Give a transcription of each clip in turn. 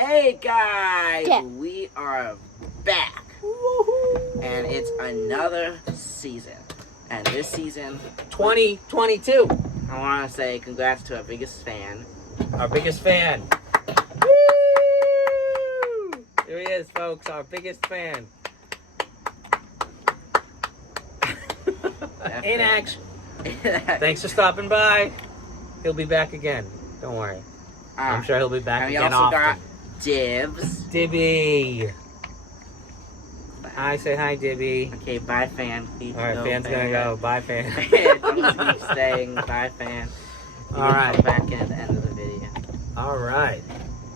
Hey guys, Yeah. we are back. And it's another season. And this season, 2022. I want to say congrats to our biggest fan. Our biggest fan. Woo! Here he is, folks, our biggest fan. In action. Thanks for stopping by. He'll be back again. Don't worry. I'm sure he'll be back and we again also often. got Dibs. Dibby. Hi, say hi, Dibby. Okay, bye fan. Alright, fan's gonna go. Bye, fan. Don't keep staying. Bye fan. You All can right. come back in at the end of the video. Alright.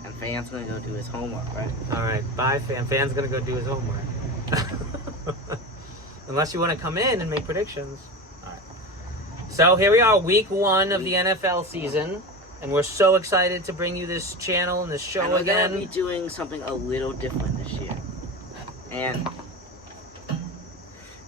And fan's gonna go do his homework, right? Alright, bye, fan. Fan's gonna go do his homework. Unless you want to come in and make predictions. Alright. So here we are, week 1 of the NFL season. And we're so excited to bring you this channel and this show And we're again. gonna be doing something a little different this year.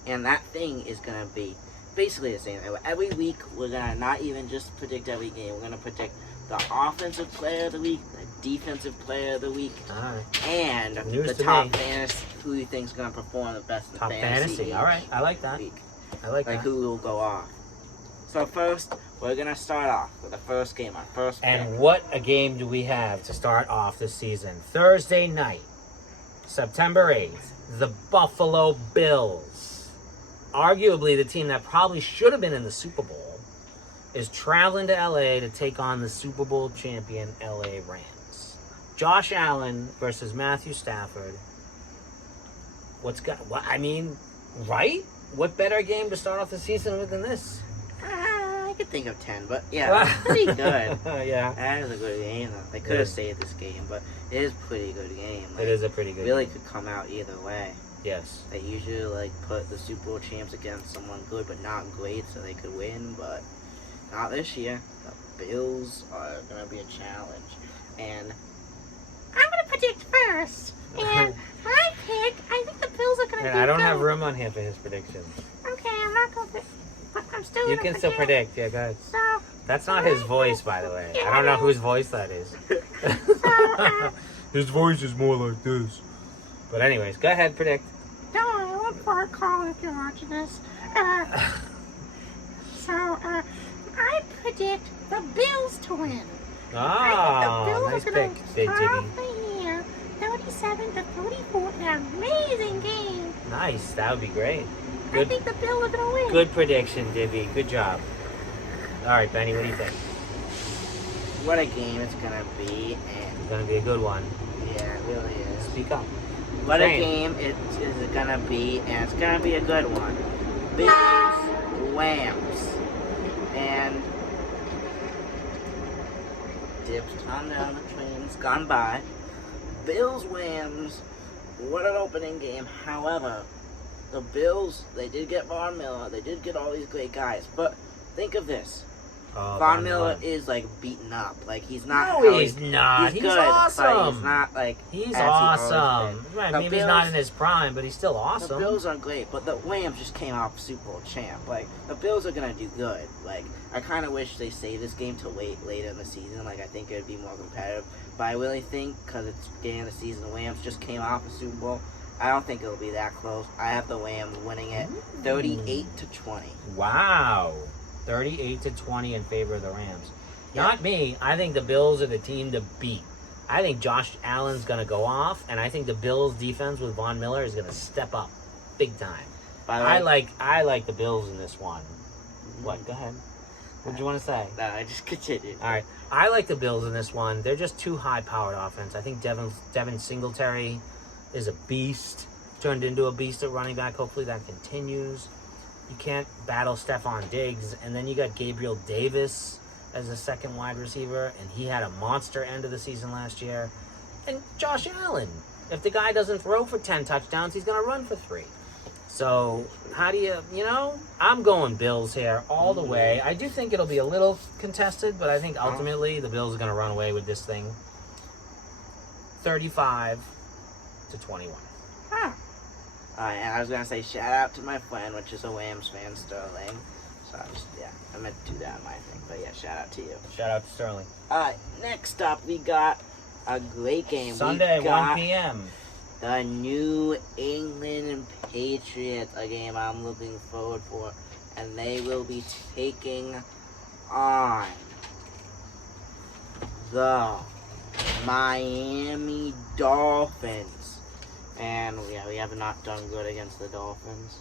And that thing is gonna be basically the same. Every week we're gonna not even just predict every game, we're gonna predict the offensive player of the week, the defensive player of the week, Alright. and News the to top me. fantasy, who you think's gonna perform the best in Top fantasy. fantasy. Alright, I like that. Week. I like Like that. who will go off. So first, we're gonna start off with the first game, our first pick. And what a game do we have to start off this season? Thursday night, September 8th, the Buffalo Bills, arguably the team that probably should have been in the Super Bowl, is traveling to LA to take on the Super Bowl champion LA Rams. Josh Allen versus Matthew Stafford. Right? What better game to start off the season with than this? I could think of 10, but yeah, it's pretty good. Yeah, That is a good game, though. They could have saved this game, but it is a pretty good game. it is a pretty good Really game. could come out either way. Yes. They usually put the Super Bowl champs against someone good but not great, so they could win. But not this year. The Bills are gonna be a challenge, and I'm gonna predict first. And my pick, I think the Bills are gonna be I don't good. have room on here for his predictions. Okay, I'm not gonna. But I'm still. You gonna can still predict. Yeah, go ahead. So, That's not his voice, by the way. I don't know whose voice that is. His voice is more like this. But anyways, go ahead, predict. don't worry, I won't for a call if you're watching this. I predict the Bills to win. I Ah, think the nice Bills are gonna pick, Big start Jiggy. off the year 37-34. An amazing game. Nice, that would be great. I Good, think the Bills are gonna win. good prediction, Dibby. Good job. All right, Benny, what do you think? what a game it's gonna be! And It's gonna be a good one. yeah, it really is. Speak up. What a Same. game it is gonna be, and it's gonna be a good one. Bills, Rams, and Dibs calm down. The train's gone by. Bills, Rams. What an opening game. However, the Bills, they did get Von Miller. They did get all these great guys. But think of this. Oh, Von Miller is beaten up. He's not. No, how he's not. He's good, awesome. But he's not He's as he always awesome. been. Right, The maybe he's not Bills- in his prime, but he's still The awesome. Bills are great, but the Rams just came off Super Bowl champ. The Bills are gonna do good. I kind of wish they saved this game till later in the season. I think it would be more competitive. But I really think because it's beginning of the season, the Rams just came off the Super Bowl. I don't think it'll be that close. I have the Rams winning it 38-20. Wow. 38-20 in favor of the Rams. Yeah. Not me. I think the Bills are the team to beat. I think Josh Allen's going to go off, and I think the Bills' defense with Von Miller is going to step up big time. By the way, I like the Bills in this one. What? Go ahead. What do you want to say? no, I just continued. All right. I like the Bills in this one. They're just too high-powered offense. I think Devin Singletary is a beast. Turned into a beast at running back. Hopefully that continues. You can't battle Stephon Diggs. And then you got Gabriel Davis as a second wide receiver. And he had a monster end of the season last year. And Josh Allen. If the guy doesn't throw for 10 touchdowns, he's going to run for 3. So, how do I'm going Bills here all the way. I do think it'll be a little contested, but I think ultimately the Bills are going to run away with this thing. 35-21. Huh. And I was gonna say shout out to my friend, which is a Rams fan, Sterling. So I meant to do that on my thing, but yeah, shout out to you. Shout out to Sterling. Alright, next up we got a great game. Sunday, we got 1 p.m. the New England Patriots, a game I'm looking forward for, and they will be taking on the Miami Dolphins. And yeah, we have not done good against the Dolphins.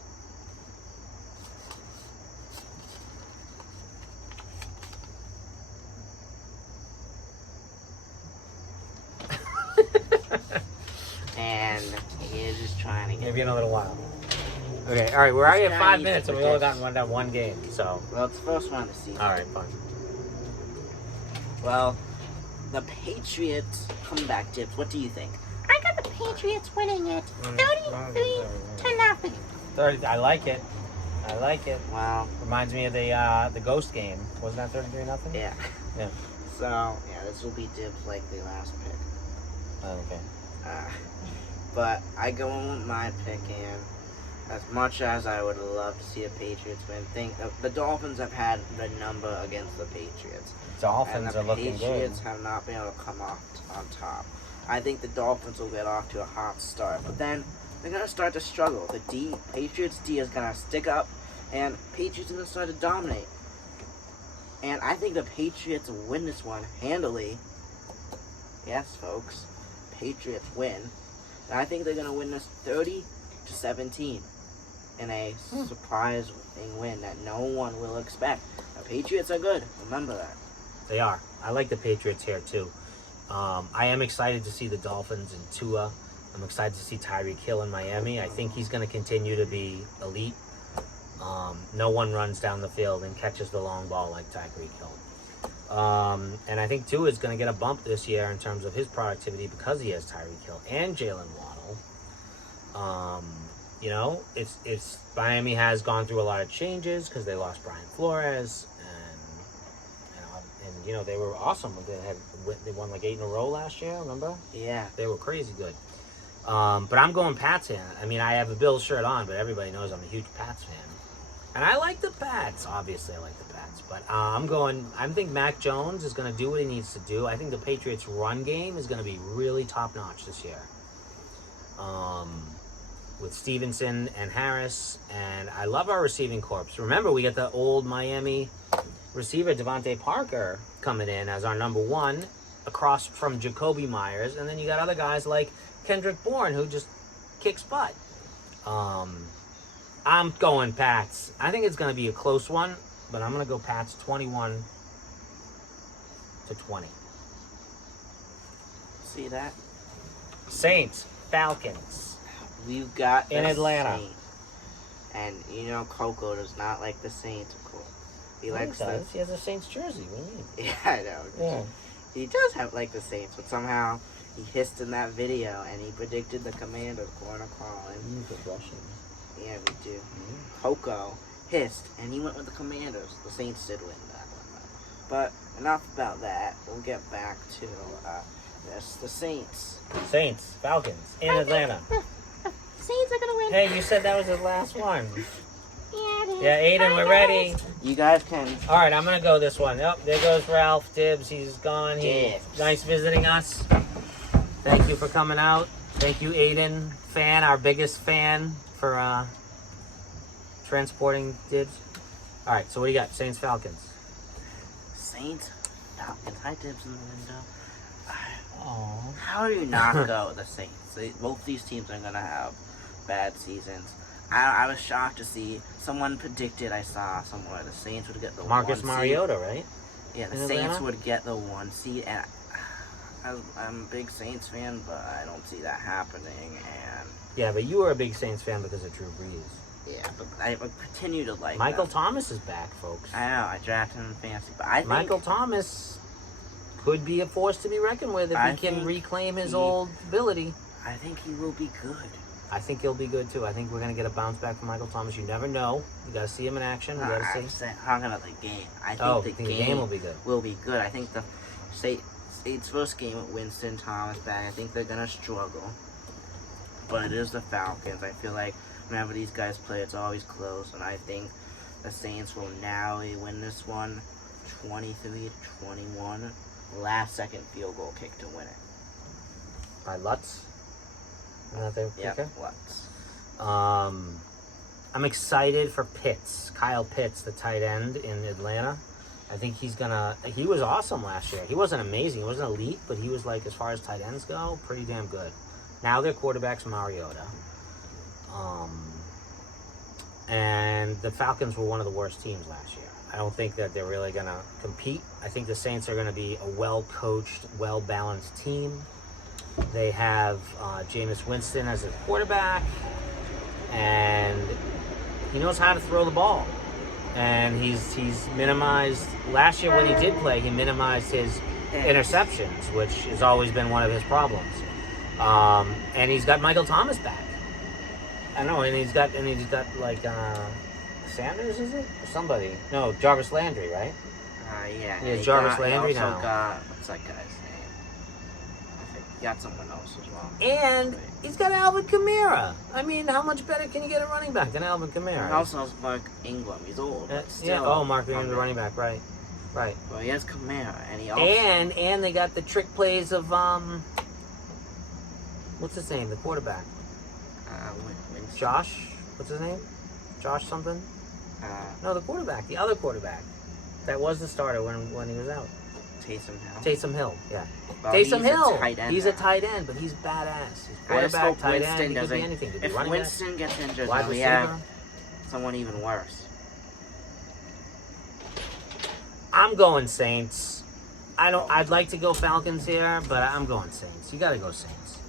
And he's just trying to get. Maybe in a little while. Okay, all right, we're already This at guy 5 needs minutes to and we only predict. got one game, so. Well, it's the first one of the season. All right, fine. Well, the Patriots comeback tips. What do you think? I got the Patriots winning it 33-0. 30. I like it. I like it. Well, Reminds me of the Ghost game. Wasn't that 33-0? yeah. Yeah. So, yeah, this will be Dib's likely last pick. Okay. But I go in with my pick, and as much as I would love to see the Patriots win, the Dolphins have had the number against the Patriots. Dolphins And the are looking Patriots good. have not been able to come off on top. I think the Dolphins will get off to a hot start, but then they're going to start to struggle. The Patriots D is going to stick up, and Patriots are going to start to dominate. And I think the Patriots win this one handily. Yes, folks. Patriots win. And I think they're going to win this 30-17 in a surprising win that no one will expect. The Patriots are good. Remember that. They are. I like the Patriots here, too. I am excited to see the Dolphins and Tua. I'm excited to see Tyreek Hill in Miami. I think he's going to continue to be elite. No one runs down the field and catches the long ball like Tyreek Hill. And I think Tua is going to get a bump this year in terms of his productivity because he has Tyreek Hill and Jalen Waddle. You know, it's Miami has gone through a lot of changes because they lost Brian Flores and you know they were awesome. They won like 8 in a row last year. Remember? Yeah. They were crazy good. But I'm going Pats here. I mean, I have a Bills shirt on, but everybody knows I'm a huge Pats fan. And I like the Pats. Obviously, I like the Pats. But I think Mac Jones is going to do what he needs to do. I think the Patriots' run game is going to be really top-notch this year. With Stevenson and Harris. And I love our receiving corps. Remember, we got the old Miami receiver, Devontae Parker, coming in as our number one across from Jacoby Myers. And then you got other guys like Kendrick Bourne, who just kicks butt. I'm going Pats. I think it's going to be a close one, but I'm going to go Pats 21-20. See that? Saints, Falcons. We've got In the Atlanta. Saints. And you know Coco does not like the Saints, of course. He likes the. He has a Saints jersey. What do you mean? Yeah, I know. Yeah. He does have like the Saints, but somehow he hissed in that video and he predicted the Commanders corner calling. Yeah, we do. Coco hissed and he went with the Commanders. The Saints did win that one, though. But enough about that. We'll get back to the Saints. Saints, Falcons, in Atlanta. The Saints are gonna win. Hey, you said that was the last one. Yeah, it is. Yeah, Aiden, Bye, we're guys. ready. You guys can. All right, I'm going to go this one. Yep, there goes Ralph Dibbs. He's gone. Dibbs. Nice visiting us. Thank you for coming out. Thank you, Aiden, our biggest fan for transporting Dibbs. All right, so what do you got? Saints, Falcons. Saints, Falcons. Hi, Dibs in the window. Oh. How do you not go with the Saints? Both these teams are going to have bad seasons. I was shocked to see someone predicted, I saw somewhere, the Saints would get the Marcus 1 Mariota, right? seed. Yeah, the in Saints Atlanta? would get the 1 seed. And I'm a big Saints fan, but I don't see that happening. And Yeah, but you were a big Saints fan because of Drew Brees. yeah, but I continue to like Michael them. Thomas is back, folks. I know, I drafted him in fantasy, but I think Michael Thomas could be a force to be reckoned with if I he can think reclaim his he- old ability. I think he will be good. I think he'll be good too. I think we're going to get a bounce back from Michael Thomas. You never know. You got to see him in action. You got I'm to see. saying, talking about the game. I think Oh, the I think the game will be good. will be good. I think the Saints' first game with Winston Thomas back, I think they're going to struggle. But it is the Falcons. I feel like whenever these guys play, it's always close. And I think the Saints will narrowly win this one 23-21. Last second field goal kick to win it. by Lutz. Isn't that their Yeah, kicker? Lutz. I'm excited for Pitts, Kyle Pitts, the tight end in Atlanta. I think he was awesome last year. He wasn't amazing, he wasn't elite, but he was like, as far as tight ends go, pretty damn good. Now their quarterback's Mariota. And the Falcons were one of the worst teams last year. I don't think that they're really going to compete. I think the Saints are going to be a well-coached, well-balanced team. They have Jameis Winston as a quarterback, and he knows how to throw the ball. And he's minimized, last year when he did play, he minimized his interceptions, which has always been one of his problems. And he's got Michael Thomas back. I know, and he's got like Sanders, is it? Or somebody. No, Jarvis Landry, right? Yeah. He has Jarvis Landry he also now. got, what's that guy's name? I think he got someone else as well. And he's got Alvin Kamara. I mean, how much better can you get a running back than Alvin Kamara? He also has Mark Ingram. He's old. But still, Mark Ingram, the running back, right. Well, he has Kamara, and he also... And they got the trick plays of, what's his name, the quarterback? Winston. Josh? What's his name? Josh something? No, the quarterback. The other quarterback. That was the starter when he was out. Taysom Hill, yeah. Well, Taysom Hill. He's a now. tight end, but he's badass. He's I just quarterback, hope tight Winston end. He could be doesn't... anything. Could be If running Winston gets injured, wide then we receiver. have someone even worse. I'm going Saints. I'd like to go Falcons here, but I'm going Saints. You got to go Saints.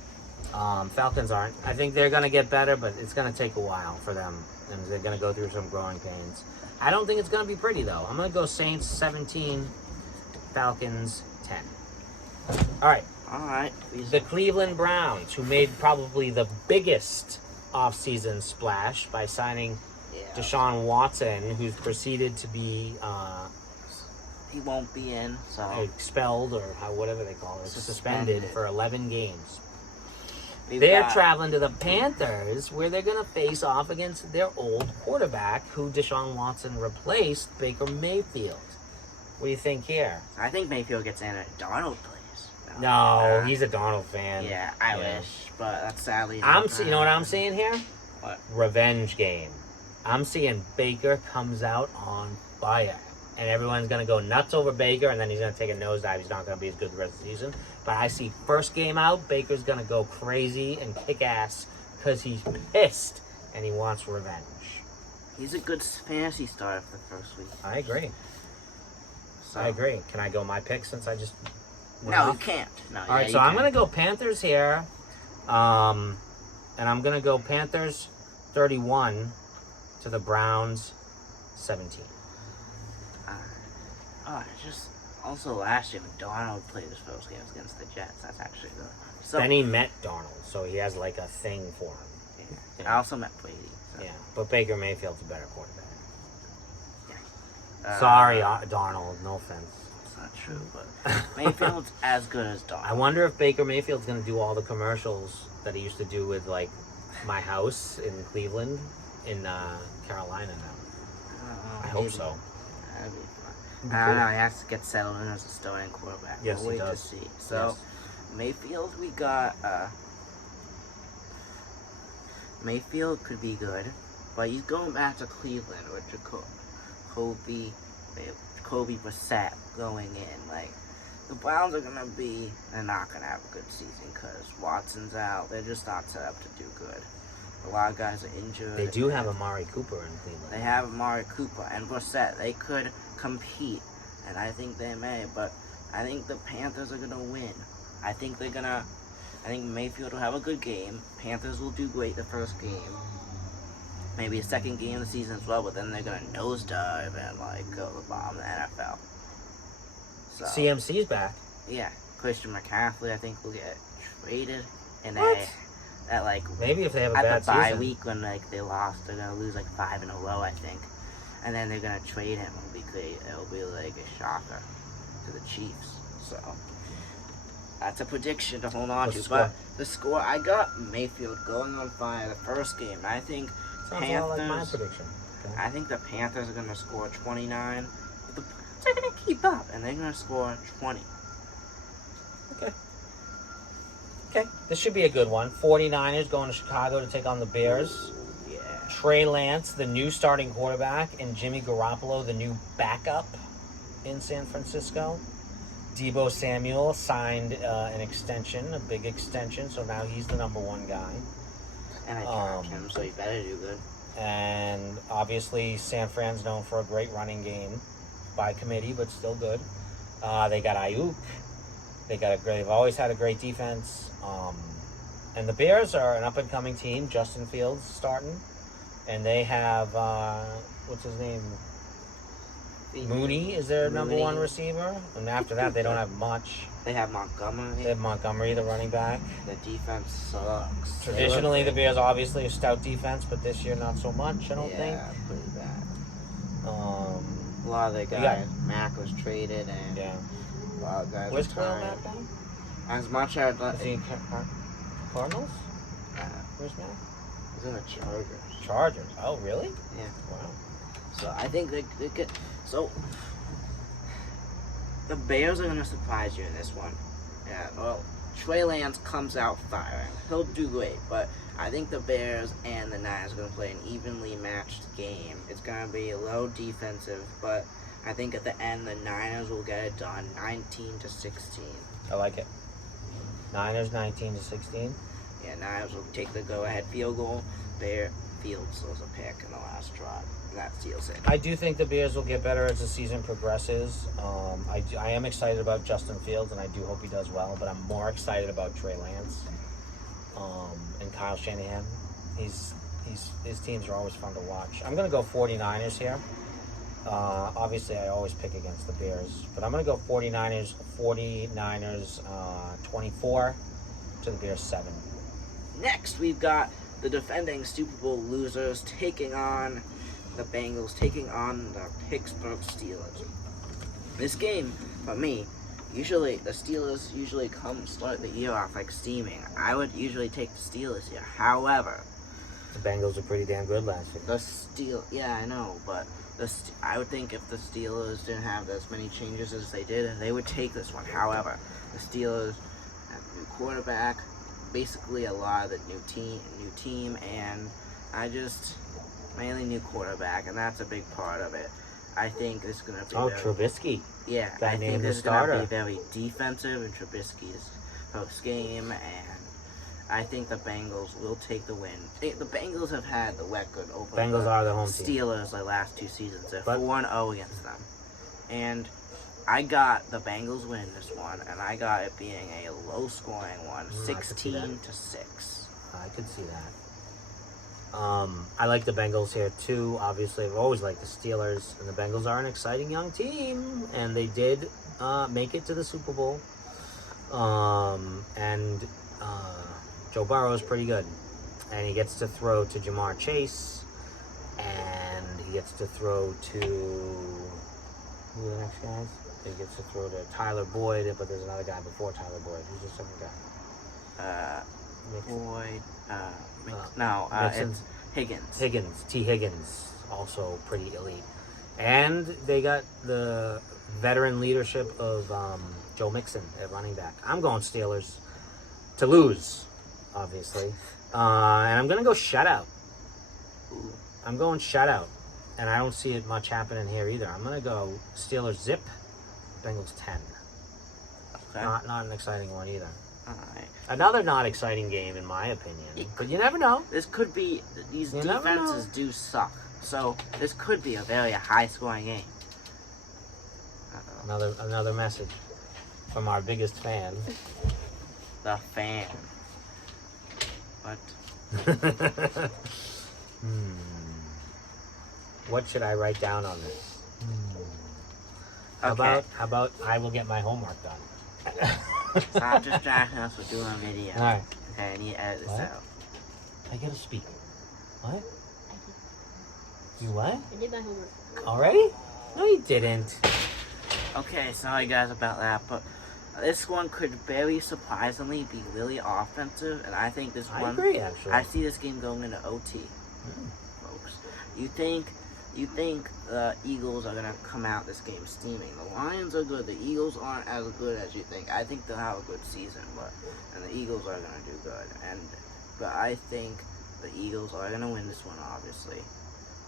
Falcons aren't. I think they're going to get better, but it's going to take a while for them, and they're going to go through some growing pains. I don't think it's going to be pretty, though. I'm going to go Saints 17, Falcons 10. All right. The Cleveland Browns, who made probably the biggest offseason splash by signing Deshaun Watson, who's proceeded to be he won't be in, so expelled, or whatever they call it, suspended for 11 games. They're traveling to the Panthers, where they're going to face off against their old quarterback, who Deshaun Watson replaced, Baker Mayfield. What do you think here? I think Mayfield gets in if Darnold plays. No, he's a Darnold fan. Yeah, I wish, but that's sadly. You know what I'm seeing here? What? Revenge game. I'm seeing Baker comes out on fire. And everyone's going to go nuts over Baker, and then he's going to take a nosedive. He's not going to be as good the rest of the season. But I see first game out, Baker's going to go crazy and kick ass because he's pissed and he wants revenge. He's a good fantasy starter for the first week. I agree. So. I agree. Can I go my pick since I just... No, you can't. No, all right, so I'm going to go Panthers here. And I'm going to go Panthers 31 to the Browns 17. Just also last year when Darnold played his first game against the Jets, that's actually good. So, then he met Darnold, so he has like a thing for him. Yeah. I also met Brady. So. Yeah, but Baker Mayfield's a better quarterback. Yeah. Sorry, Darnold, no offense. It's not true, but Mayfield's as good as Darnold. I wonder if Baker Mayfield's going to do all the commercials that he used to do with like my house in Cleveland, in Carolina now. I hope so. That'd be fun. I don't know, he has to get settled in as a starting quarterback. Yes, we'll he wait does. to see. So, Mayfield, we got, Mayfield could be good, but he's going back to Cleveland with Jacoby Brissett going in. Like, the Browns are they're not going to have a good season because Watson's out. They're just not set up to do good. A lot of guys are injured. They do have Amari Cooper in Cleveland. They have Amari Cooper and Brissett. They could compete, and I think they may, but I think the Panthers are going to win. I think Mayfield will have a good game. Panthers will do great the first game. Maybe a second game of the season as well, but then they're going to nosedive and, go to the bottom of the NFL. So, CMC's back. Yeah. Christian McCaffrey, I think, will get traded in maybe if they have a bad at the bye season. week when they lost, they're gonna lose 5 in a row, I think, and then they're gonna trade him. It'll be like a shocker to the Chiefs. So that's a prediction to hold on to. But the score, I got Mayfield going on fire the first game. I think Sounds a lot like my prediction. Okay. I think the Panthers are gonna score 29. But the Browns are gonna keep up, and they're gonna score 20. Okay. Okay, this should be a good one. 49ers going to Chicago to take on the Bears. Yeah. Trey Lance, the new starting quarterback, and Jimmy Garoppolo, the new backup in San Francisco. Deebo Samuel signed an extension, a big extension, so now he's the number one guy. And I draft him, so you better do good. And obviously, San Fran's known for a great running game by committee, but still good. They got Ayuk. They've always had a great defense. And the Bears are an up-and-coming team. Justin Fields starting. And they have, what's his name? Mooney is their number one receiver. And after that, they don't have much. They have Montgomery. They have Montgomery, the running back. The defense sucks. Traditionally, the Bears obviously a stout defense, but this year not so much, I don't think. Yeah, pretty bad. Um, A lot of the guys, Mac was traded, and yeah. a lot of guys Where's retired. Khalil Mack now? As much as Is he in Cardinals? Where's Mack? he's in the Chargers. Chargers. Oh, really? Yeah. Wow. So I think they could. So the Bears are gonna surprise you in this one. Yeah. Well, Trey Lance comes out firing. He'll do great, but I think the Bears and the Niners are gonna play an evenly matched game. It's gonna be low defensive, but I think at the end the Niners will get it done, 19-16. I like it. Niners 19-16. Yeah, Niners will take the go-ahead field goal. Fields throws a pick in the last drive. And that seals it. I do think the Bears will get better as the season progresses. I am excited about Justin Fields, and I do hope he does well, but I'm more excited about Trey Lance and Kyle Shanahan. His teams are always fun to watch. I'm going to go 49ers here. Obviously, I always pick against the Bears, but I'm going to go 49ers 24 to the Bears 7. Next, we've got the defending Super Bowl losers taking on the Bengals, taking on the Pittsburgh Steelers. This game, for me, usually the Steelers start the year off like steaming. I would usually take the Steelers here. However, The Bengals are pretty damn good last year. yeah, I know, but I would think if the Steelers didn't have as many changes as they did, they would take this one. However, the Steelers have a new quarterback, basically a lot of the new team, and mainly new quarterback, and that's a big part of it. I think this is going to be Trubisky. Yeah, Guy I think named this the is going to be starter. very defensive in Trubisky's post game, and I think the Bengals will take the win. The Bengals have had the record over Bengals the are the home team. Steelers the last two seasons. They're But- 4-0 against them, and I got the Bengals win this one, and I got it being a low-scoring one, I could see 16-6. I could see that. I like the Bengals here too. Obviously, I've always liked the Steelers, and the Bengals are an exciting young team, and they did make it to the Super Bowl. And Joe Burrow is pretty good, and he gets to throw to Jamar Chase, and he gets to throw to who are the next guys? He gets to throw to Tyler Boyd, but there's another guy before Tyler Boyd. Who's the second guy? Boyd, Mixon. it's Higgins. T. Higgins, also pretty elite. And they got the veteran leadership of Joe Mixon at running back. I'm going Steelers to lose, obviously. And I'm going to go shutout. I'm going shutout. And I don't see it much happening here either. I'm going to go Steelers zip, Bengals 10. Okay. Not an exciting one either. Alright. Another not exciting game, in my opinion. But you never know. This could be, these You never defenses know. do suck. So this could be a very high-scoring game. Another message from our biggest fan. The fan. What? What should I write down on this? Okay. How about I will get my homework done? Stop distracting us with doing a video. Alright. Okay, I need to edit this What? out. I gotta speak. What? You what? I did my homework. Already? No, you didn't. Okay, sorry guys about that, but this one could very surprisingly be really offensive, and I think this I one... agree, actually. I see this game going into OT, folks. You think You think the Eagles are gonna come out this game steaming? The Lions are good. The Eagles aren't as good as you think. I think they'll have a good season, and the Eagles are gonna do good. But I think the Eagles are gonna win this one, obviously.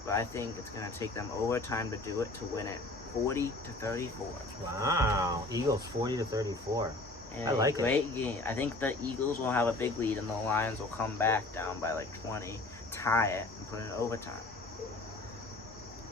But I think it's gonna take them overtime to do it, to win it, 40-34. Wow, Eagles 40-34. And I like it. Great game. I think the Eagles will have a big lead, and the Lions will come back down by like 20, tie it, and put it in overtime.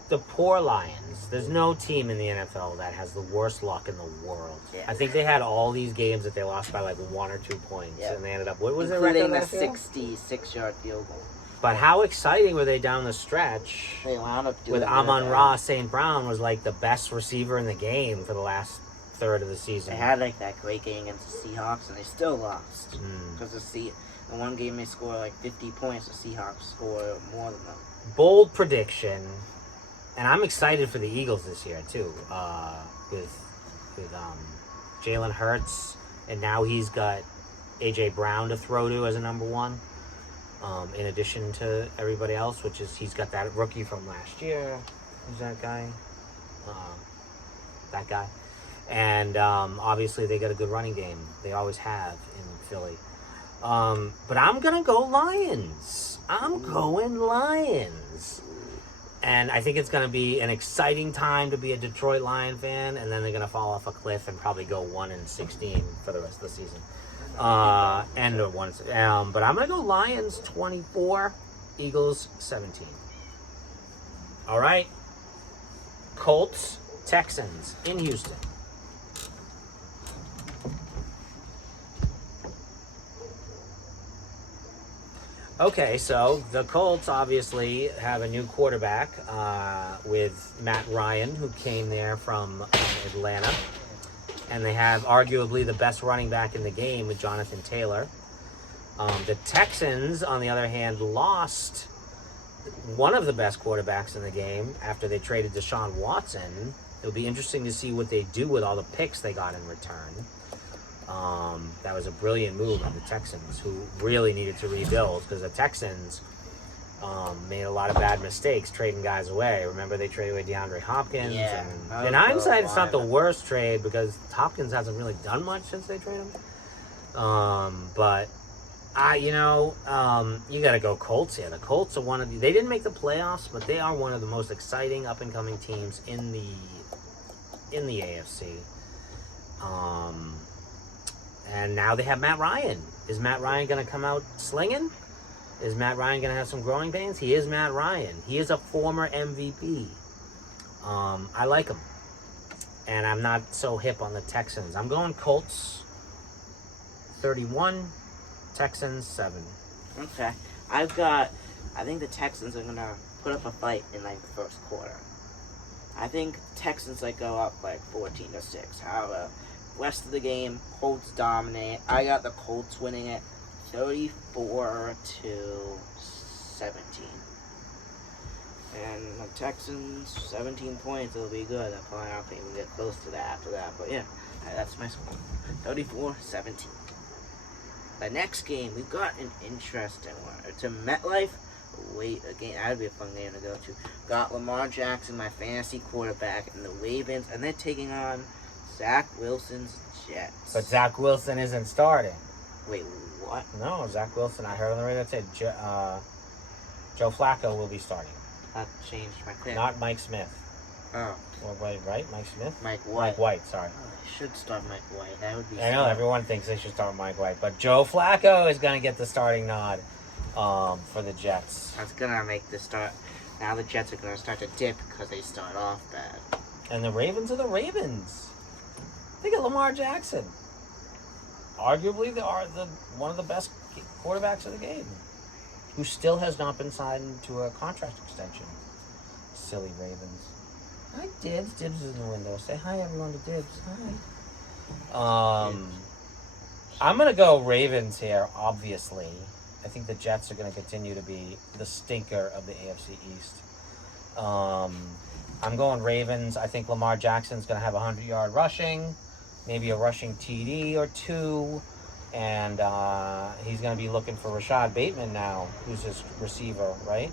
The poor Lions. There's no team in the NFL that has the worst luck in the world. Yeah. I think they had all these games that they lost by like 1 or 2 points, Yeah. and they ended up. What was their Including record the last year? 66-yard field goal. But how exciting were they down the stretch? They wound up doing With Amon-Ra St. Brown was like the best receiver in the game for the last third of the season. They had like that great game against the Seahawks, and they still lost. Mm. Because in one game they scored like 50 points, the Seahawks scored more than them. Bold prediction, and I'm excited for the Eagles this year too. With Jalen Hurts, and now he's got AJ Brown to throw to as a number one. In addition to everybody else, which is he's got that rookie from last year. Who's that guy? That guy. And obviously they got a good running game. They always have in Philly. But I'm going to go Lions. I'm going Lions. And I think it's going to be an exciting time to be a Detroit Lion fan, and then they're going to fall off a cliff and probably go 1-16 for the rest of the season. But I'm going to go Lions 24, Eagles 17. All right. Colts, Texans in Houston. Okay, so the Colts obviously have a new quarterback with Matt Ryan, who came there from Atlanta. And they have arguably the best running back in the game with Jonathan Taylor. The Texans, on the other hand, lost one of the best quarterbacks in the game after they traded Deshaun Watson. It'll be interesting to see what they do with all the picks they got in return. That was a brilliant move of the Texans, who really needed to rebuild, because the Texans made a lot of bad mistakes trading guys away. Remember, they traded away DeAndre Hopkins. Yeah, And in hindsight, it's not the worst trade, because Hopkins hasn't really done much since they traded him. But you got to go Colts here. The Colts are they didn't make the playoffs, but they are one of the most exciting up-and-coming teams in the AFC. And now they have Matt Ryan. Is Matt Ryan going to come out slinging? Is Matt Ryan going to have some growing pains? He is Matt Ryan. He is a former MVP. I like him. And I'm not so hip on the Texans. I'm going Colts 31, Texans 7. Okay. I think the Texans are going to put up a fight in like the first quarter. I think Texans go up 14-6. However, rest of the game, Colts dominate. I got the Colts winning it 34-17. And the Texans, 17 points, it'll be good. I'll probably not even get close to that after that. But yeah, that's my score. 34-17. The next game, we've got an interesting one. It's a MetLife. Wait, again, that'd be a fun game to go to. Got Lamar Jackson, my fantasy quarterback, and the Ravens, and they're taking on Zach Wilson's Jets. But Zach Wilson isn't starting. Wait, what? No, Zach Wilson. I heard on the radio that said Joe Flacco will be starting. That changed my pick. Not Mike Smith. Oh. Well, wait, right? Mike Smith? Mike White. Mike White, sorry. Oh, I should start Mike White. That would be I know, smart. everyone thinks they should start Mike White. But Joe Flacco is going to get the starting nod for the Jets. That's going to make the start. Now the Jets are going to start to dip because they start off bad. And the Ravens are the Ravens. They got Lamar Jackson. Arguably, they are one of the best quarterbacks of the game, who still has not been signed to a contract extension. Silly Ravens. Hi, Dibs. Dibs is in the window. Say hi, everyone, to Dibs. Hi. I'm going to go Ravens here, obviously. I think the Jets are going to continue to be the stinker of the AFC East. I'm going Ravens. I think Lamar Jackson's going to have 100-yard rushing, maybe a rushing TD or two, and he's going to be looking for Rashad Bateman now, who's his receiver, right?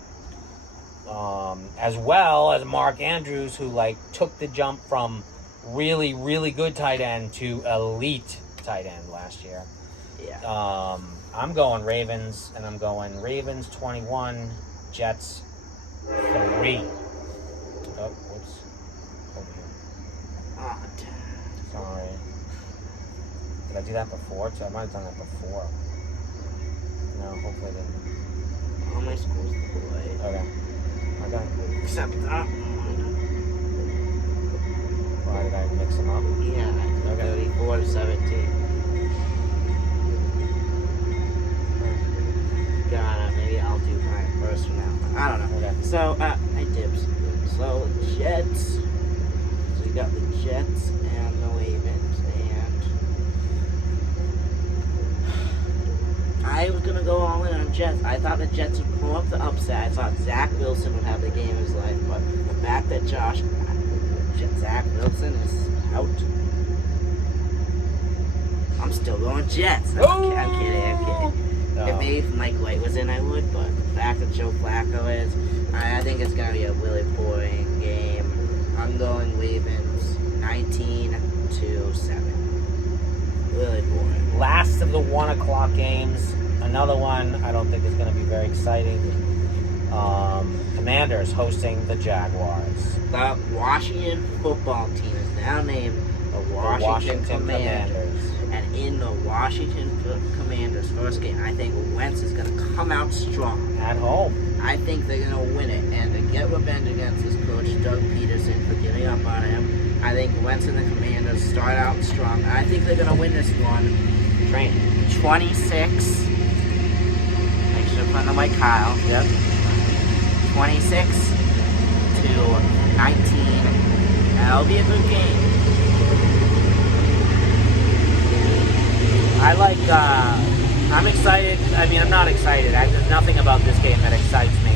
as well as Mark Andrews, who like took the jump from really, really good tight end to elite tight end last year. Yeah. I'm going Ravens, and I'm going Ravens 21, Jets 3. Oh, whoops. Over here. Oh, damn. Sorry. Did I do that before? I might have done that before. No, hopefully I didn't. All my schools play. Okay. Except that one. Why did I mix them up? Yeah. Okay. 34 to 17. God, maybe I'll do mine first from now. I don't know. Okay. So, I dibs. So, Jets. So, we got the Jets and the Ravens. And I was going to go all in on Jets. I thought the Jets would pull up the upset. I thought Zach Wilson would have the game of his life. But the fact that Zach Wilson is out, I'm still going Jets. I'm kidding. No. If maybe if Mike White was in, I would, but the fact that Joe Flacco is, I think it's going to be a really boring game. I'm going Ravens 19 to 7. Really boring. Last of the 1 o'clock games. Another one I don't think is going to be very exciting. Commanders hosting the Jaguars. The Washington football team is now named the Washington Commanders. And in the Washington Commanders first game, I think Wentz is going to come out strong. At home. I think they're going to win it. And to get revenge against his coach, Doug Peterson, for giving up on him, I think Wentz and the Commanders start out strong. I think they're going to win this one. Train. 26. Make sure to put on the white Kyle. Yep. 26 to 19. That'll be a good game. I'm excited. I mean, I'm not excited. There's nothing about this game that excites me.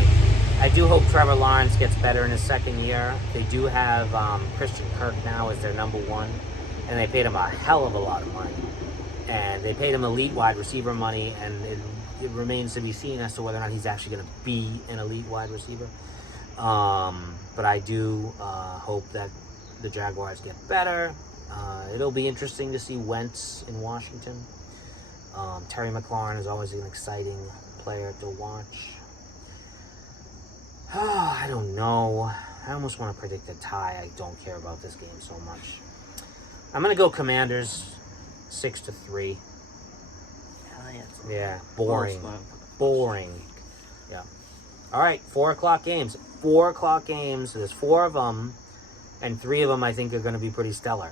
I do hope Trevor Lawrence gets better in his second year. They do have Christian Kirk now as their number one, and they paid him a hell of a lot of money. And they paid him elite wide receiver money, and it remains to be seen as to whether or not he's actually going to be an elite wide receiver. But I do hope that the Jaguars get better. It'll be interesting to see Wentz in Washington. Terry McLaurin is always an exciting player to watch. I don't know. I almost want to predict a tie. I don't care about this game so much. I'm going to go Commanders 6-3. Yeah, boring. Boring. Yeah. All right, 4 o'clock games. 4 o'clock games. There's 4 of them, and 3 of them I think are going to be pretty stellar.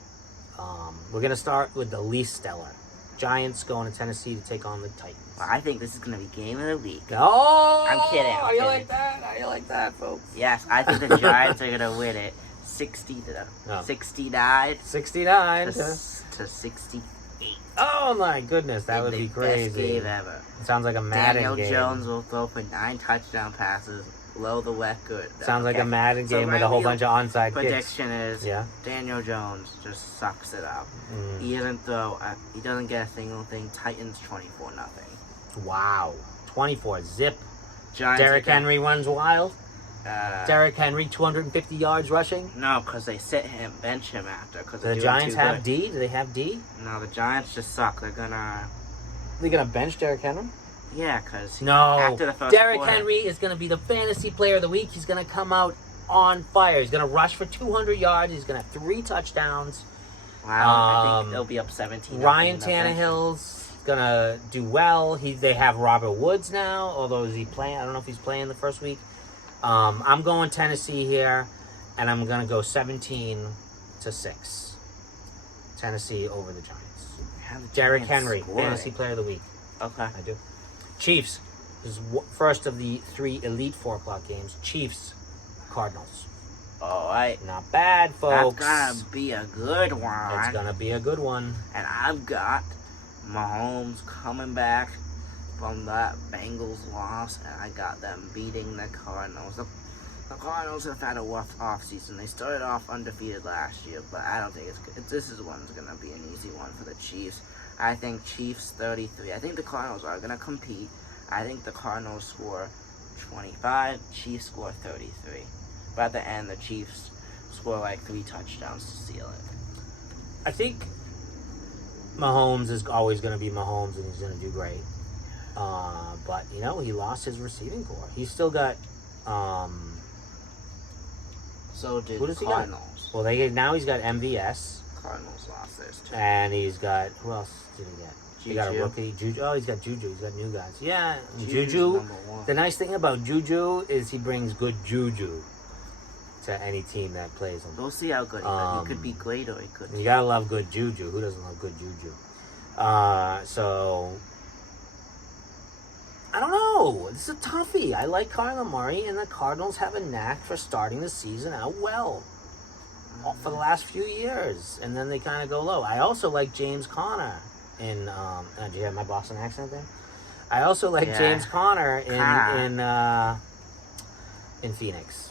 We're going to start with the least stellar. Giants going to Tennessee to take on the Titans. Well, I think this is going to be game of the week. Oh! I'm kidding. How you like that? How you like that, folks? Yes, I think the Giants are going to win it 69 69 to 68. Oh my goodness, that would be crazy. Best game ever. It sounds like a Madden Daniel game. Jones will throw for 9 touchdown passes, blow the record. Sounds like a Madden game with a whole bunch of onside kicks. Prediction is Daniel Jones just sucks it up. He doesn't get a single thing. Titans 24-0. Wow. 24 zip. Giants Derrick Henry runs wild. Derrick Henry 250 yards rushing. No, because they bench him after. Do the Giants have D? Do they have D? No, the Giants just suck. They're gonna bench Derrick Henry? Yeah, because after the first Derrick quarter, Henry is gonna be the fantasy player of the week. He's gonna come out on fire. He's gonna rush for 200 yards. He's gonna have 3 touchdowns. Wow, I think they'll be up 17. Ryan Tannehill's gonna do well. They have Robert Woods now, although is he playing? I don't know if he's playing the first week. I'm going Tennessee here, and I'm gonna go 17-6. Tennessee over the Giants. Derrick Henry, fantasy player of the week. Okay, I do. Chiefs. This is first of the 3 elite 4 o'clock games. Chiefs, Cardinals. All right. Not bad, folks. That's gonna be a good one. It's gonna be a good one. And I've got Mahomes coming back from that Bengals loss, and I got them beating the Cardinals. The Cardinals have had a rough offseason. They started off undefeated last year, but I don't think this one's gonna be an easy one for the Chiefs. I think Chiefs 33. I think the Cardinals are gonna compete. I think the Cardinals score 25. Chiefs score 33. But at the end, the Chiefs score like 3 touchdowns to seal it. I think Mahomes is always going to be Mahomes, and he's going to do great. But you know, he lost his receiving core. He's still got. So did Who does he got? Cardinals. Well, now he's got MVS, Cardinals lost theirs too. and he's got who else did he get? He got a Juju. rookie. Juju. Oh, he's got Juju. He's got new guys. Yeah, Juju's Juju. number 1. The nice thing about Juju is he brings good juju to any team that plays him. We'll see how good he could. He could be great or he could. You gotta love good juju. Who doesn't love good juju? So I don't know. This is a toughie. I like Kyler Murray, and the Cardinals have a knack for starting the season out well for the last few years, and then they kind of go low. I also like James Conner in. Do you have my Boston accent there? I also like James Conner in Phoenix.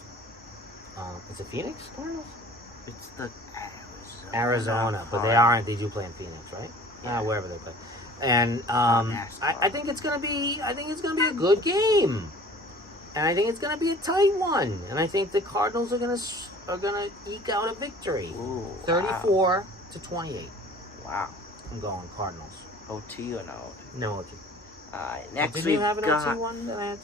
Is it Phoenix Cardinals? It's the Arizona, but they aren't. They do play in Phoenix, right? Yeah, wherever they play. And I think it's gonna be. I think it's gonna be a good game, and I think it's gonna be a tight one. And I think the Cardinals are gonna eke out a victory, Ooh, 34-28. Wow. I'm going Cardinals. OT or no? No, okay. Next Did we've you have an got OT one that I had?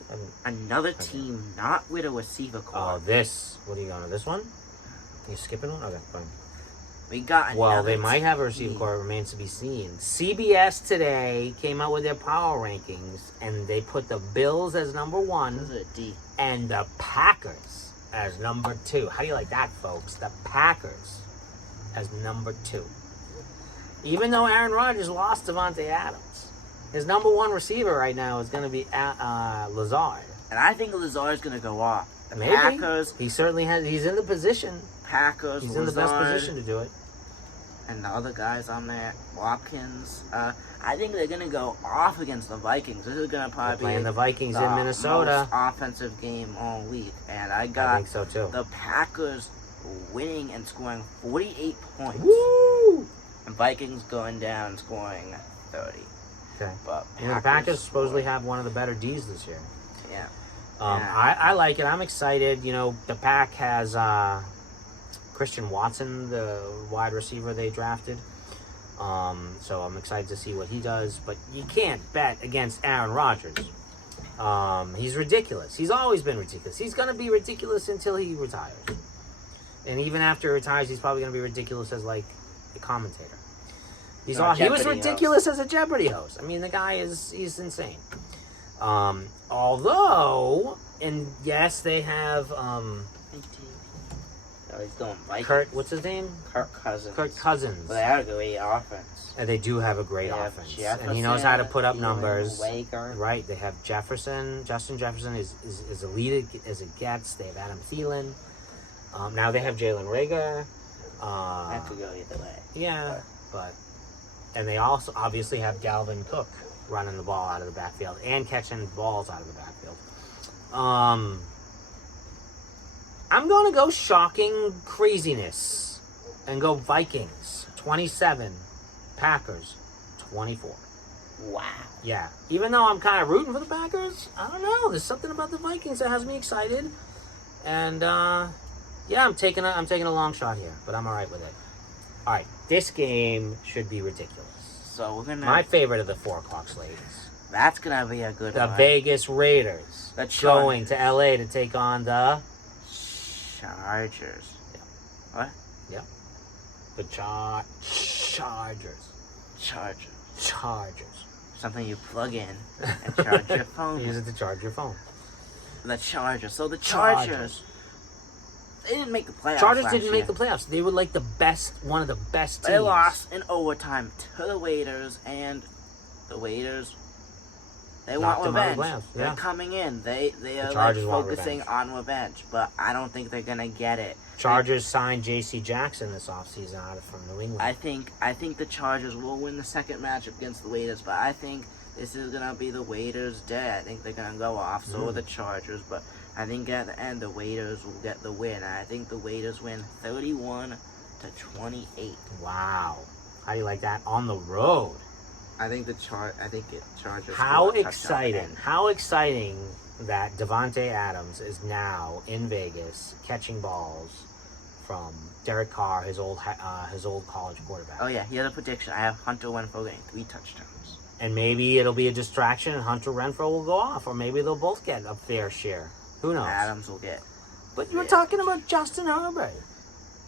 another team not with a receiver core. Oh, this. What are you going to this one? You skipping one? Okay, fine. We got Well, another they might have a receiver team. core. It remains to be seen. CBS today came out with their power rankings, and they put the Bills as number 1 Those are D. and the Packers as number 2. How do you like that, folks? The Packers as number 2. Even though Aaron Rodgers lost Devontae Adams, his number 1 receiver right now is going to be Lazard. And I think Lazard's going to go off. The Maybe. Packers, He certainly has. He's in the position. Packers, He's Lazard, in the best position to do it. and the other guys on there, Watkins. I think they're going to go off against the Vikings. This is going to They're probably playing be the Vikings in Minnesota. most offensive game all week. And I I got think so too. the Packers winning and scoring 48 points. Woo! And Vikings going down and scoring 30. Okay. But And the Packers supposedly scoring- have one of the better Ds this year. Yeah. I like it. I'm excited. You know, the Pack has Christian Watson, the wide receiver they drafted. So I'm excited to see what he does. But you can't bet against Aaron Rodgers. He's ridiculous. He's always been ridiculous. He's going to be ridiculous until he retires. And even after he retires, he's probably going to be ridiculous as, like, a commentator. He was Jeopardy ridiculous as a Jeopardy host. I mean, the guy he's insane. Although, and yes, they have Oh, he's going Vikings. what's his name? Kirk Cousins. Kirk Cousins. Well, they have a great offense. And they do have a great They have offense. And he knows how to put up Jefferson, numbers. Wager. Right, they have Jefferson. Justin Jefferson is elite as it gets. They have Adam Thielen. Now they have Jalen Reagor. That could go either way. Yeah, but... And they also obviously have Dalvin Cook running the ball out of the backfield and catching balls out of the backfield. I'm going to go shocking craziness and go Vikings 27, Packers 24. Wow. Yeah, even though I'm kind of rooting for the Packers, I don't know. There's something about the Vikings that has me excited, and yeah, I'm taking a long shot here, but I'm all right with it. All right, this game should be ridiculous. So we're gonna. My favorite of the 4 o'clock slates. That's gonna be a good The one. Vegas Raiders going to LA to take on the Chargers. the Chargers. Chargers. Something you plug in and charge your phone. Use it to charge your phone. The Chargers. So the Chargers. They didn't make the playoffs. Chargers last didn't year. make the playoffs. They were like one of the best teams. They lost in overtime to the Raiders, and the Raiders. They want Knocked them out of revenge. the playoffs, They're yeah. coming in. They are like Chargers want focusing revenge. on revenge, but I don't think they're gonna get it. Chargers signed J.C. Jackson this offseason out from New England. I think the Chargers will win the second matchup against the Raiders, but I think this is gonna be the Raiders' day. I think they're gonna go off. So are the Chargers, but I think at the end the Raiders will get the win. I think the Raiders win 31-28. Wow. How do you like that? On the road. I think Chargers. How score a touchdown exciting. and- How exciting that Devontae Adams is now in Vegas catching balls from Derek Carr, his old college quarterback. Oh yeah, here's a prediction. I have Hunter Renfrow getting 3 touchdowns. And maybe it'll be a distraction and Hunter Renfrow will go off, or maybe they'll both get a fair share. Who knows? Adams will get. But you're talking about Justin Herbert.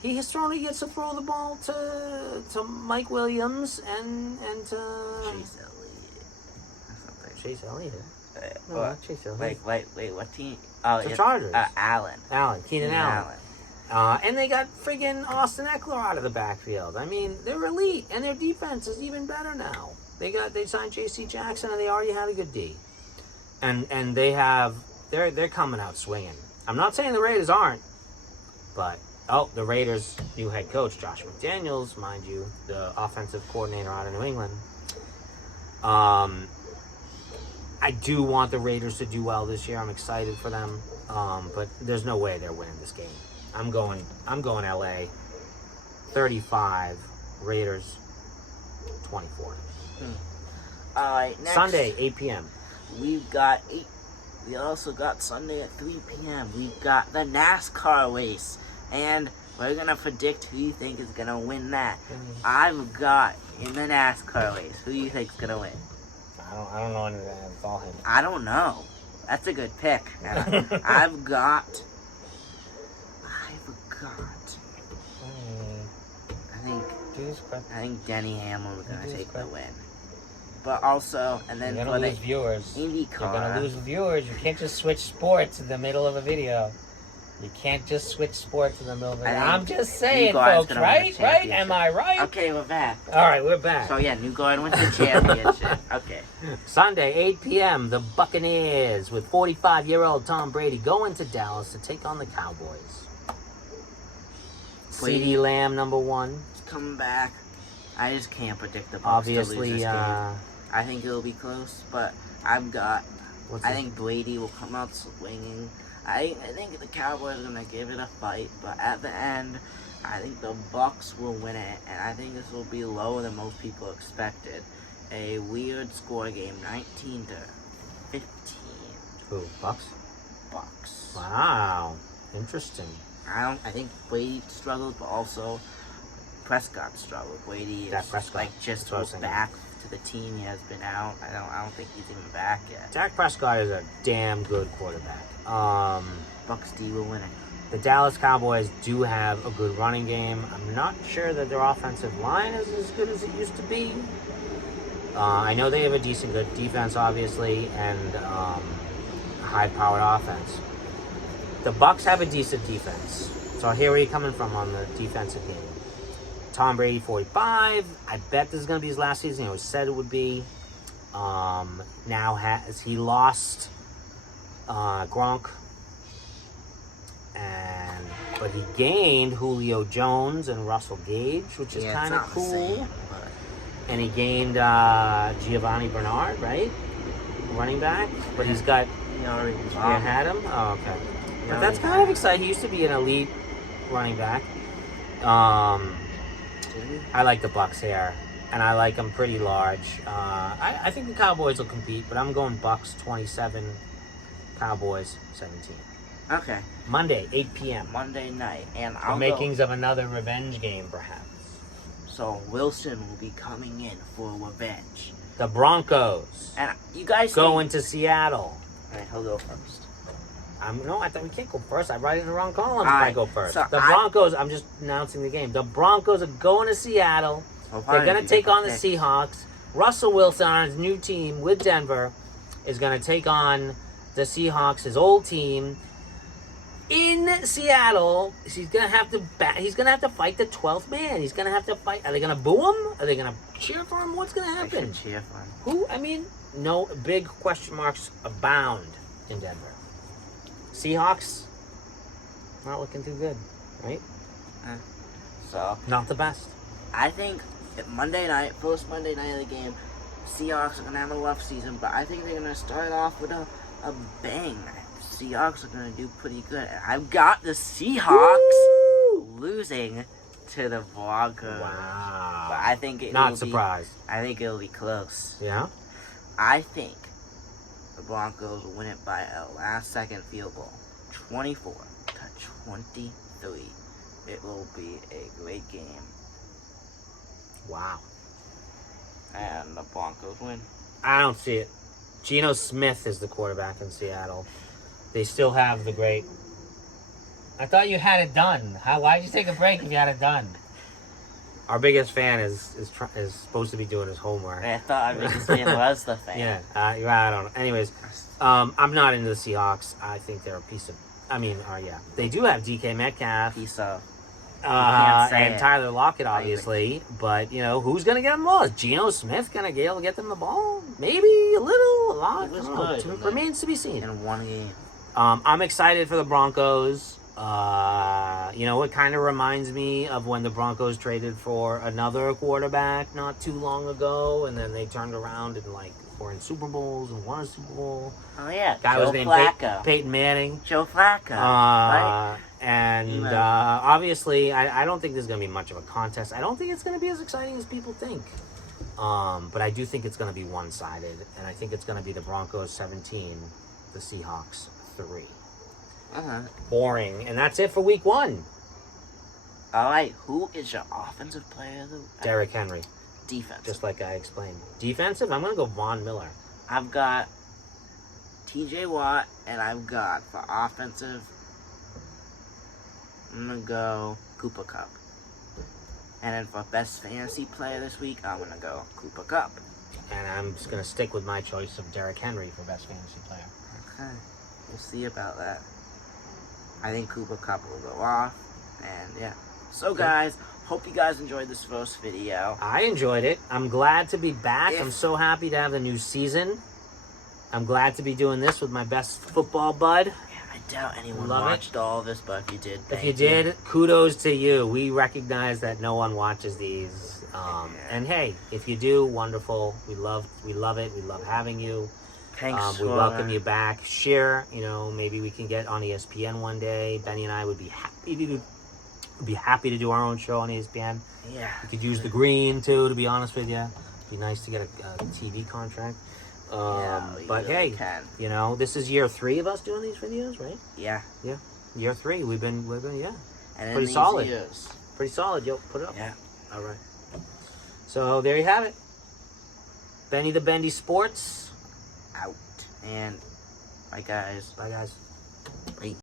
He historically gets to throw the ball to Mike Williams and to Chase Elliott. Or something. Chase Elliott. No, What? not Chase Elliott. Wait, what team? Oh, The it's, Chargers. Allen. Keenan Allen. And they got friggin' Austin Eckler out of the backfield. I mean, they're elite, and their defense is even better now. They signed J.C. Jackson, and they already had a good D. And they're coming out swinging. I'm not saying the Raiders aren't, but the Raiders' new head coach, Josh McDaniels, mind you, the offensive coordinator out of New England. I do want the Raiders to do well this year. I'm excited for them, but there's no way they're winning this game. I'm going LA. 35, Raiders 24. All right, next. Sunday, 8 p.m. We've got 8. We also got Sunday at 3 p.m. We've got the NASCAR race. And we're going to predict who you think is going to win that. I've got in the NASCAR race. Who do you think is going to win? I don't know any of that. It's all him. I don't know. That's a good pick. I've got. I think Denny Hamlin is going to take the win. But also, and then You're for gonna the lose viewers. IndyCar. You're gonna lose viewers. You can't just switch sports in the middle of a video. You can't just switch sports in the middle of a video. I'm just saying, folks, right? Right? Am I right? Okay, we're back. All right, we're back. So yeah, New Garden wins the championship. Okay. Sunday, 8 p.m., the Buccaneers with 45-year-old Tom Brady going to Dallas to take on the Cowboys. CeeDee Lamb, number 1. Coming back. I just can't predict the Bucs Obviously, to lose this game. I think it'll be close, but I think Brady will come out swinging. I think the Cowboys are gonna give it a fight, but at the end, I think the Bucs will win it, and I think this will be lower than most people expected. A weird score game, 19-15. Who? Bucs? Bucs. Wow, interesting. I think Brady struggled, but also Prescott struggled. Brady is just back to the team. He has been out. I don't think he's even back yet. Dak Prescott is a damn good quarterback. Bucs D will win it. The Dallas Cowboys do have a good running game. I'm not sure that their offensive line is as good as it used to be. I know they have a good defense, obviously, and a high-powered offense. The Bucs have a decent defense. So here are you coming from on the defensive game? Tom Brady, 45. I bet this is going to be his last season. He always said it would be. Now has he lost Gronk, but he gained Julio Jones and Russell Gage, which is kind of cool. And he gained Giovanni Bernard, right? Running back, but he's got. Had him. Oh, okay. But that's kind of exciting. He used to be an elite running back. I like the Bucs here, and I like them pretty large. I think the Cowboys will compete, but I'm going Bucs 27, Cowboys 17. Okay. Monday, 8 p.m. Monday night, and the makings of another revenge game, perhaps. So Wilson will be coming in for revenge. The Broncos. And you guys going to Seattle. All right, he'll go first. No, I thought we can't go first. I write it in the wrong column if I go first. So the Broncos, I'm just announcing the game. The Broncos are going to Seattle. They're going to take on the Seahawks. Russell Wilson on his new team with Denver is going to take on the Seahawks, his old team. In Seattle, he's going to have to fight the 12th man. He's going to have to fight. Are they going to boo him? Are they going to cheer for him? What's going to happen? Cheer for him. Who? I mean, no, big question marks abound in Denver. Seahawks, not looking too good, right? So not the best. I think Monday night, first Monday night of the game, Seahawks are gonna have a rough season, but I think they're gonna start off with a bang. Seahawks are gonna do pretty good. I've got the Seahawks losing to the Broncos. Wow! But I think not surprised. I think it'll be close. Yeah. I think the Broncos win it by a last-second field goal, 24-23. It will be a great game, Wow. and the Broncos win. I don't see it. Geno Smith is the quarterback in Seattle. They still have the great. I thought you had it done. Why'd you take a break if you had it done? Our biggest fan is supposed to be doing his homework. I thought our biggest fan was the fan. Yeah, I don't know. Anyways, I'm not into the Seahawks. I think they're a piece of. They do have DK Metcalf. Piece of. can't say And it. Tyler Lockett, obviously. But, who's going to get them the ball? Is Geno Smith going to be able to get them the ball? Maybe a little, a lot. It was I don't know. good. It remains to be seen. In one game. I'm excited for the Broncos. It kind of reminds me of when the Broncos traded for another quarterback not too long ago. And then they turned around and, were in Super Bowls and won a Super Bowl. Oh, yeah. Guy Joe was named Flacco. Peyton Manning. Joe Flacco. Right? And obviously, I don't think there's going to be much of a contest. I don't think it's going to be as exciting as people think. But I do think it's going to be one-sided. And I think it's going to be the Broncos 17, the Seahawks 3. Boring. And that's it for week 1. All right. Who is your offensive player of the week? Derrick Henry, Defense. just like I explained. Defensive, I'm going to go Von Miller. I've got TJ Watt, and I've got for offensive, I'm going to go Cooper Kupp. And then for best fantasy player this week, I'm going to go Cooper Kupp. And I'm just going to stick with my choice of Derrick Henry for best fantasy player. Okay. We'll see about that. I think Cooper Kupp will go off. And yeah. So guys, hope you guys enjoyed this first video. I enjoyed it. I'm glad to be back. I'm so happy to have the new season. I'm glad to be doing this with my best football bud. Yeah, I doubt anyone Love it. watched all of this, but if you did, If thank you did, kudos to you. We recognize that no one watches these. And hey, if you do, wonderful. We love it. We love having you. Thanks We welcome you back. Share, maybe we can get on ESPN one day. Benny and I would be happy to do our own show on ESPN. Yeah. We could use the green too, to be honest with you. It'd be nice to get a TV contract. But really hey, can. this is year 3 of us doing these videos, right? Yeah. Year 3. We've been, yeah. And in Pretty these solid. years, Pretty solid. Yo, put it up. yeah. All right. So there you have it. Benny the Bendy Sports. Out. And bye guys. Bye, guys. Bye.